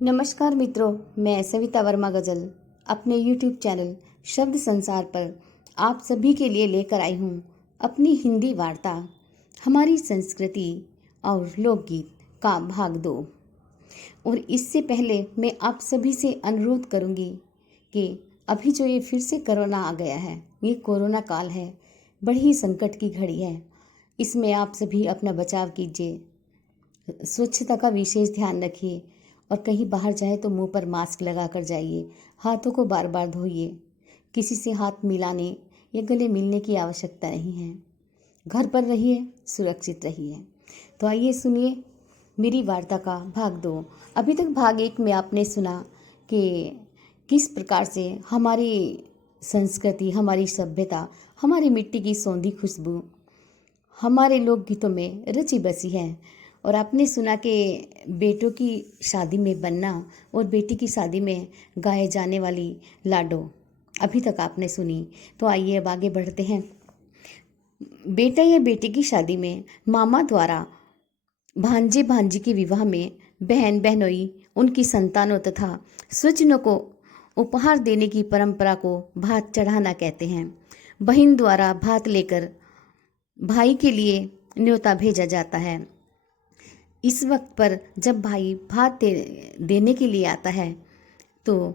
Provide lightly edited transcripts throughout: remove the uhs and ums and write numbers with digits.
नमस्कार मित्रों, मैं सविता वर्मा गजल अपने YouTube चैनल शब्द संसार पर आप सभी के लिए लेकर आई हूँ अपनी हिंदी वार्ता हमारी संस्कृति और लोकगीत का भाग 2। और इससे पहले मैं आप सभी से अनुरोध करूँगी कि अभी जो ये फिर से कोरोना आ गया है, ये कोरोना काल है, बड़ी ही संकट की घड़ी है। इसमें आप सभी अपना बचाव कीजिए, स्वच्छता का विशेष ध्यान रखिए और कहीं बाहर जाए तो मुंह पर मास्क लगा कर जाइए। हाथों को बार बार धोइए। किसी से हाथ मिलाने या गले मिलने की आवश्यकता नहीं है। घर पर रहिए, सुरक्षित रहिए। तो आइए सुनिए मेरी वार्ता का भाग 2। अभी तक भाग 1 में आपने सुना कि किस प्रकार से हमारी संस्कृति, हमारी सभ्यता, हमारी मिट्टी की सौंधी खुशबू हमारे लोकगीतों में रची बसी है। और आपने सुना कि बेटों की शादी में बनना और बेटी की शादी में गाए जाने वाली लाडो अभी तक आपने सुनी। तो आइए अब आगे बढ़ते हैं। बेटा या बेटी की शादी में मामा द्वारा भांजे भांजी के विवाह में बहन बहनोई उनकी संतानों तथा स्वजनों को उपहार देने की परंपरा को भात चढ़ाना कहते हैं। बहन द्वारा भात लेकर भाई के लिए न्योता भेजा जाता है। इस वक्त पर जब भाई भात देने के लिए आता है तो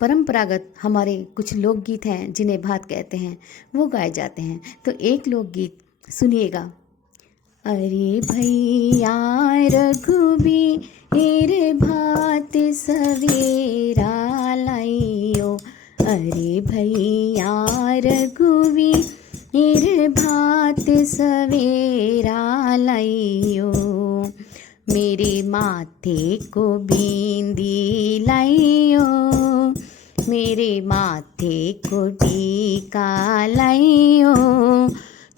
परंपरागत हमारे कुछ लोकगीत हैं जिन्हें भात कहते हैं, वो गाए जाते हैं। तो एक लोकगीत सुनिएगा। अरे भैया रघुबीर भात सवेरा लाइयो, अरे भैया रघुबीर भात सवेरा लाइयो, मेरे माथे को बिंदी लाइयो, मेरे माथे को टीका लाइयो,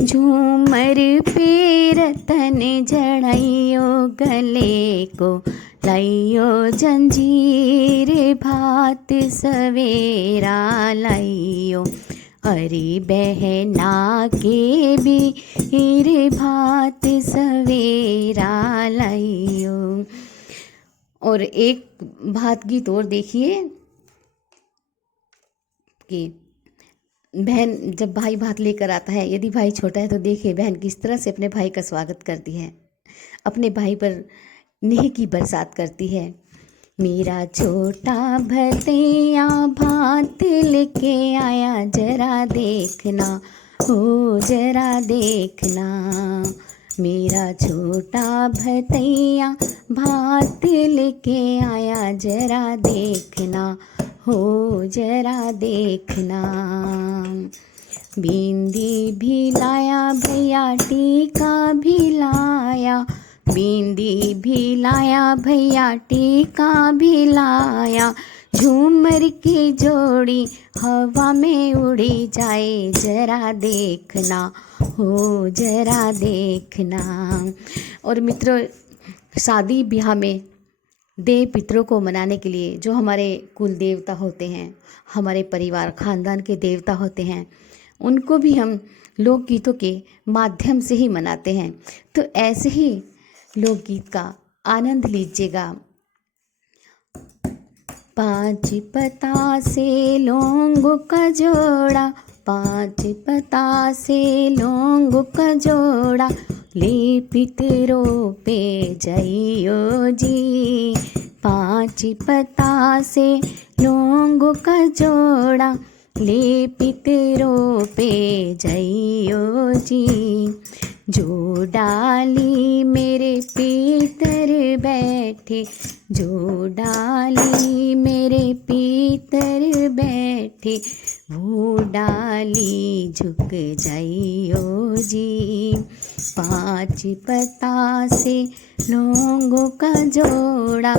झूमर पे रतन जड़ाइयो, गले को लाइयो जंजीर, भात सवेरा लाइयो, अरे बहना के बीर भात सवेरा लाइयो। और एक भात गीत और देखिए कि बहन जब भाई भात लेकर आता है, यदि भाई छोटा है तो देखिए बहन किस तरह से अपने भाई का स्वागत करती है, अपने भाई पर नेह की बरसात करती है। मेरा छोटा भतीया भात लेके आया, जरा देखना हो जरा देखना, मेरा छोटा भतीया भात लेके आया, जरा देखना हो जरा देखना, बिंदी भी लाया भैया टीका भी लाया, बिंदी भी लाया भैया टीका भी लाया, झूमर की जोड़ी हवा में उड़ी जाए, जरा देखना हो जरा देखना। और मित्रों, शादी ब्याह में देव पितरों को मनाने के लिए जो हमारे कुल देवता होते हैं, हमारे परिवार खानदान के देवता होते हैं, उनको भी हम लोकगीतों के माध्यम से ही मनाते हैं। तो ऐसे ही लोकगीत का आनंद लीजिएगा। 5 पत्ता से लौंग का जोड़ा, 5 पत्ता से लौंग का जोड़ा, ले पितरों पे जाइयो जी, 5 पत्ता से लौंग का जोड़ा, ले पितरों पे जाइयो जी, जो डाली मेरे पितर बैठे, जो डाली मेरे पितर बैठे, वो डाली झुक जाइयो जी, 5 पत्ता से लौंगों का जोड़ा,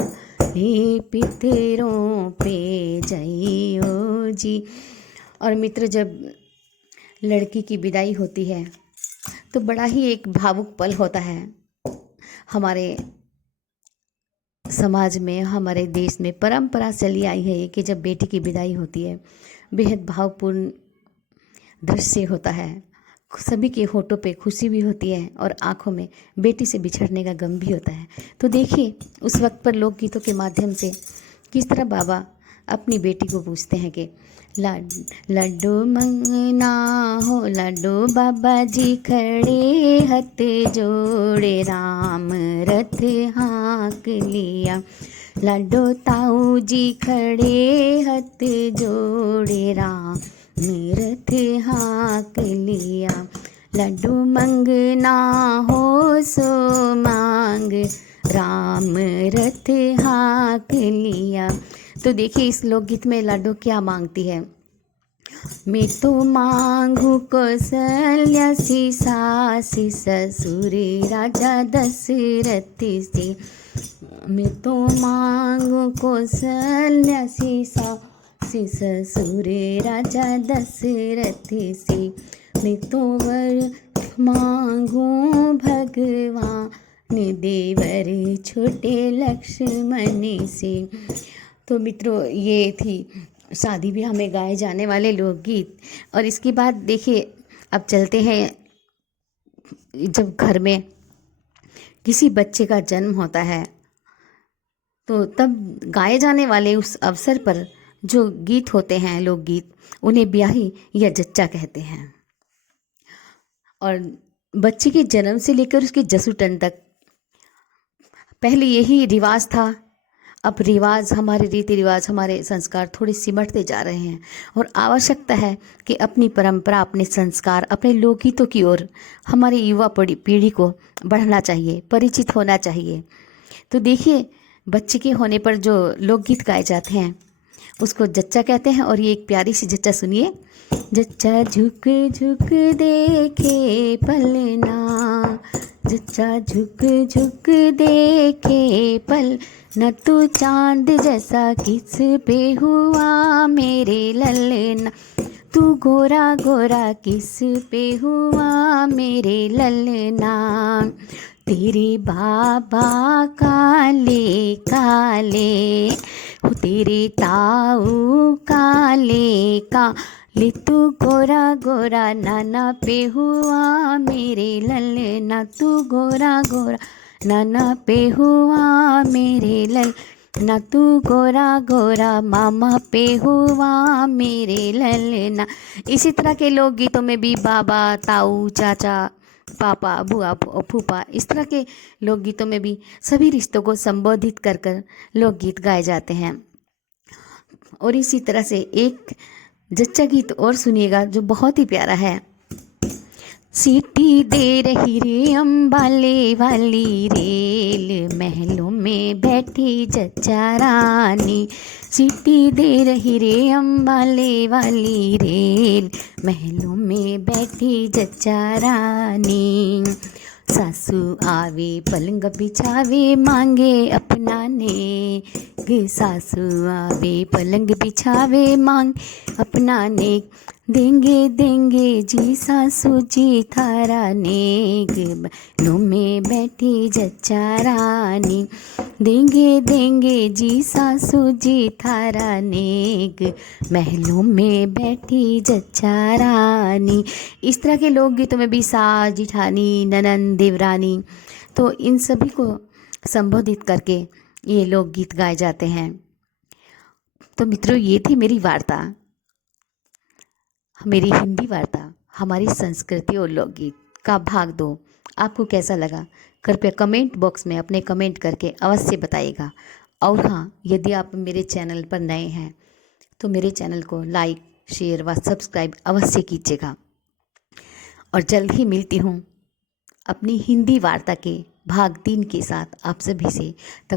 ले पितरों पे जाइयो जी। और मित्र, जब लड़की की विदाई होती है तो बड़ा ही एक भावुक पल होता है। हमारे समाज में, हमारे देश में परंपरा चली आई है कि जब बेटी की विदाई होती है, बेहद भावपूर्ण दृश्य होता है। सभी के होठों पे खुशी भी होती है और आंखों में बेटी से बिछड़ने का गम भी होता है। तो देखिए, उस वक्त पर लोकगीतों के माध्यम से किस तरह बाबा अपनी बेटी को पूछते हैं कि लड्डू मंगना हो लड्डू, बाबा जी खड़े हथ जोड़े, राम रथ हाँक लिया। लड्डू ताऊ जी खड़े हथ जोड़े, राम रथ हाँक लिया। लड्डू मंगना हो सो मांग, राम रथ हाँक लिया। तो देखिए इस लोकगीत में लड्डू क्या मांगती है। मैं तो मांगू कौशल्या सी सास, ससुर राजा दशरथ से। मैं तो मांगू कौशल्या सी सास, ससुर राजा दशरथ से। मैं तो वर मांगू भगवान देवर छोटे लक्ष्मण से। तो मित्रों ये थी शादी ब्याह में गाए जाने वाले लोकगीत। और इसके बाद देखिए अब चलते हैं, जब घर में किसी बच्चे का जन्म होता है तो तब गाए जाने वाले उस अवसर पर जो गीत होते हैं लोकगीत, उन्हें ब्याही या जच्चा कहते हैं। और बच्चे के जन्म से लेकर उसके जसूटन तक पहले यही रिवाज था। अब रिवाज, हमारे रीति रिवाज, हमारे संस्कार थोड़े सिमटते जा रहे हैं और आवश्यकता है कि अपनी परंपरा, अपने संस्कार, अपने लोकगीतों की ओर हमारी युवा पीढ़ी को बढ़ना चाहिए, परिचित होना चाहिए। तो देखिए बच्चे के होने पर जो लोकगीत गाए जाते हैं उसको जच्चा कहते हैं। और ये एक प्यारी सी जच्चा सुनिए। जच्चा झुक झुक देखे पलना, जच्चा झुक झुक देखे पल, न तू चांद जैसा किस पे हुआ मेरे ललना, तू गोरा गोरा किस पे हुआ मेरे ललना। तेरे बाबा काले काले, तेरे ताऊ काले काले, तू गोरा गोरा नाना पे हुआ मेरे ललना, तू गोरा गोरा नाना पे हुआ मेरे ललना, तू गोरा गोरा मामा पे हुआ मेरे ललना। इसी तरह के लोकगीतों में भी बाबा, ताऊ, चाचा, पापा, बुआ, फूफा, इस तरह के लोकगीतों में भी सभी रिश्तों को संबोधित कर कर लोकगीत गाए जाते हैं। और इसी तरह से एक जच्चा गीत और सुनिएगा जो बहुत ही प्यारा है। सीटी दे रही रे अम्बाले वाली रेल, महलों में बैठी जच्चा रानी, सीटी दे रही रे अम्बाले वाली रेल, महलों में बैठी जच्चा रानी। सासू आवे पलंग बिछावे मांगे अपना नेक, सासू आवे पलंग बिछावे मांग अपना नेक, देंगे देंगे जी सासू जी थारा नेक, महलों में बैठी जच्चा रानी, देंगे देंगे जी सासू जी थारा नेक, महलों में बैठी जच्चा रानी। इस तरह के लोकगीतों में भी सास, जिठानी, ननंद, देवरानी, तो इन सभी को संबोधित करके ये लोकगीत गाए जाते हैं। तो मित्रों ये थी मेरी वार्ता, मेरी हिंदी वार्ता, हमारी संस्कृति और लोकगीत का भाग 2। आपको कैसा लगा कृपया कमेंट बॉक्स में अपने कमेंट करके अवश्य बताइएगा। और हाँ, यदि आप मेरे चैनल पर नए हैं तो मेरे चैनल को लाइक, शेयर व सब्सक्राइब अवश्य कीजिएगा। और जल्द ही मिलती हूँ अपनी हिंदी वार्ता के भाग 3 के साथ आप सभी से। तब